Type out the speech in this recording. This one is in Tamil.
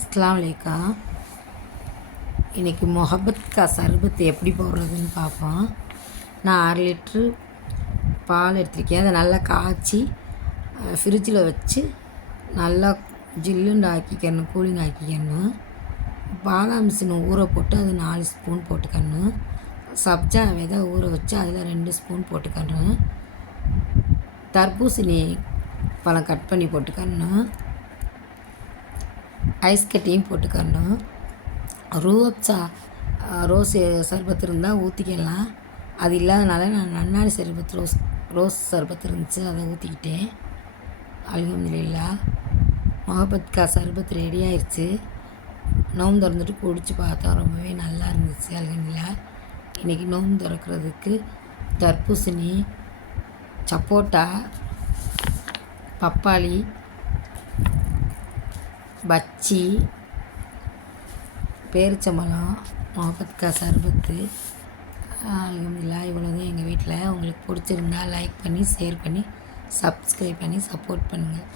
அஸ்ஸலாமு அலைக்கும். இன்றைக்கி மொஹப்பத் கா சர்பத் எப்படி போடுறதுன்னு பார்ப்போம். நான் 1/2 லிட்ரு பால் எடுத்திருக்கேன். அதை நல்லா காய்ச்சி ஃப்ரிட்ஜில் வச்சு நல்லா ஜில்லுண்டு ஆக்கிக்கணும், கூலிங் ஆக்கிக்கணும். பாதாம் மிஷினை ஊற போட்டு அது 4 ஸ்பூன் போட்டுக்கணும். சப்ஜா விதை ஊற வச்சு அதில் 2 ஸ்பூன் போட்டுக்கணும். தர்பூசணி பழம் கட் பண்ணி போட்டுக்கணும். ஐஸ் கட்டியும் போட்டுக்கணும். ரூஅப்சா ரோஸ் சர்பத் இருந்தால் ஊற்றிக்கலாம். அது இல்லாதனால நான் நன்னாரி சர்பத் ரோஸ் சர்பத் இருந்துச்சு, அதை ஊற்றிக்கிட்டேன். அல்ஹம்துலில்லாஹ், மொஹப்பத் கா சர்பத் ரெடி ஆயிடுச்சு. நோம்பு திறந்துட்டு குடிச்சு பார்த்தா ரொம்பவே நல்லா இருந்துச்சு. அல்ஹம்துலில்லாஹ். இன்றைக்கி நோம்பு திறக்கிறதுக்கு தர்பூசணி, சப்போட்டா, பப்பாளி, பச்சி, பேரிச்சம்பழம், மொஹப்பத் கா சர்பத்து. அல்ஹம்துலில்லாஹ், இவ்வளோதான் எங்கள் வீட்டில். உங்களுக்கு பிடிச்சிருந்தா லைக் பண்ணி, ஷேர் பண்ணி, சப்ஸ்கிரைப் பண்ணி சப்போர்ட் பண்ணுங்கள்.